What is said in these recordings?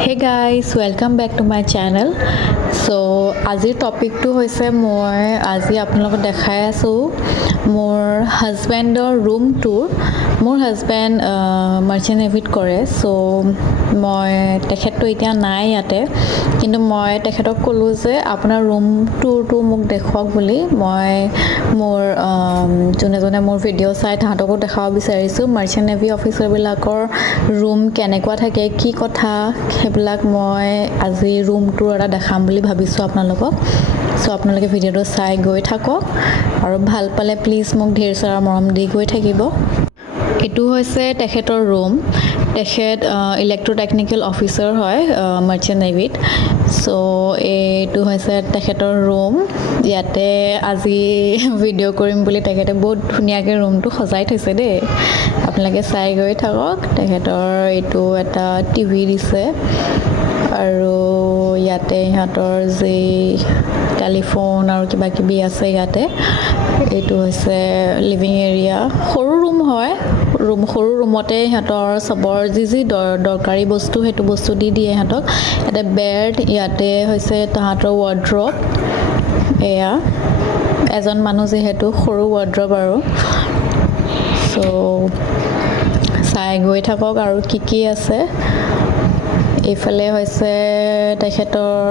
Hey guys, welcome back to my channel. So আজিৰ টপিকটো হৈছে মই আজি আপোনালোকক দেখাই আছো মোৰ হাজবেণ্ডৰ ৰুম টুৰ মোৰ হাজবেণ্ড মাৰ্চেণ্ট নেভিত কৰে সো মই তেখেতটো এতিয়া নাই ইয়াতে কিন্তু মই তেখেতক ক'লো যে আপোনাৰ ৰুম টুৰটো মোক দেখুৱাওক বুলি মই মোৰ যোনে মোৰ ভিডিঅ' চাই তাহাঁতকো দেখাব বিচাৰিছোঁ মাৰ্চেণ্ট নেভি অফিচাৰবিলাকৰ ৰুম কেনেকুৱা থাকে কি কথা সেইবিলাক মই আজি ৰুম টুৰ এটা দেখাম বুলি ভাবিছোঁ আপোনালোকক সো আপোনালোকে ভিডিঅ'টো চাই গৈ থাকক আৰু ভাল পালে প্লিজ মোক ধেৰ সাৰা মৰম দি গৈ থাকিব এটো হৈছে তেখেতৰ ৰুম তেখেত ইলেক্ট্ৰটেকনিক্যাল অফিচাৰ হয় মাৰ্চেণ্ট নেভিত সো এটো হৈছে তেখেতৰ ৰুম ইয়াতে আজি ভিডিঅ' কৰিম বুলি তেখেতে বহুত ধুনীয়াকৈ ৰুমটো সজাই থৈছে দেই আপোনালোকে চাই গৈ থাকক তেখেতৰ এটো এটা টিভি দিছে আৰু ইয়াতে ইহঁতৰ যে টেলিফোন আৰু কিবা কিবি আছে ইয়াতে এটো হৈছে লিভিং এৰিয়া সৰু ৰুম হয় সৰু ৰুমতে ইহঁতৰ সবৰ যি দৰকাৰী বস্তু হেতু বস্তু দি দিয়ে ইহঁতক এটা বেড ইয়াতে হৈছে তাহাঁতৰ ৱাৰ্ড্ৰব এয়া এজন মানুহ যেহেতু সৰু ৱাৰ্ড্ৰব আৰু সো চাই গৈ থাকক আৰু কি আছে এইফালে হৈছে তেখেতৰ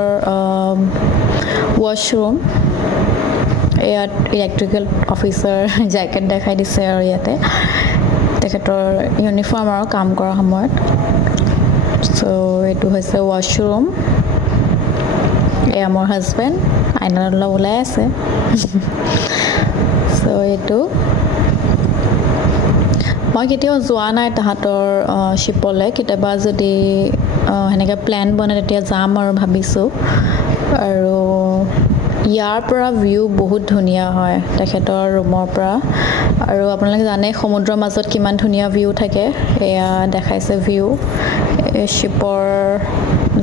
ৱাশৰুম ইয়াত ইলেক্ট্ৰিকেল অফিচাৰ জেকেট দেখাই দিছে আৰু ইয়াতে তেখেতৰ ইউনিফৰ্ম আৰু কাম কৰা সময়ত সো এটো হৈছে ৱাশৰুম এয়া মোৰ হাজবেণ্ড আইনাৰ লগত ওলাই আছে সো এটো মই কেতিয়াও যোৱা নাই তাহাঁতৰ শিপলে কেতিয়াবা যদি হেনেকা প্ল্যান বনে তেতিয়া যাম আৰু ভাবিছোঁ আৰু ইয়াৰ পৰা ভিউ বহুত ধুনীয়া হয় তেখেতৰ ৰুমৰ পৰা আৰু আপোনালোকে জানে সমুদ্ৰৰ মাজত কিমান ধুনীয়া ভিউ থাকে এয়া দেখাইছে ভিউ শিপৰ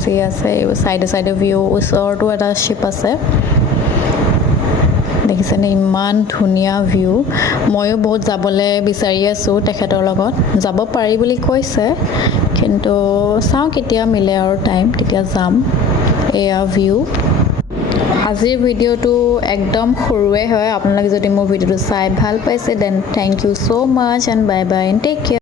যি আছে সাইডে ভিউ ওচৰতো এটা শিপ আছে দেখিছেনে ইমান ধুনীয়া ভিউ ময়ো বহুত যাবলৈ বিচাৰি আছোঁ তেখেতৰ লগত যাব পাৰি বুলি কৈছে কিন্তু চাওঁ কেতিয়া মিলে আৰু টাইম তেতিয়া যাম এয়া ভিউ আজিৰ ভিডিঅ'টো একদম সৰুৱে হয় আপোনালোকে যদি মোৰ ভিডিঅ'টো চাই ভাল পাইছে then thank you so much and bye bye and take care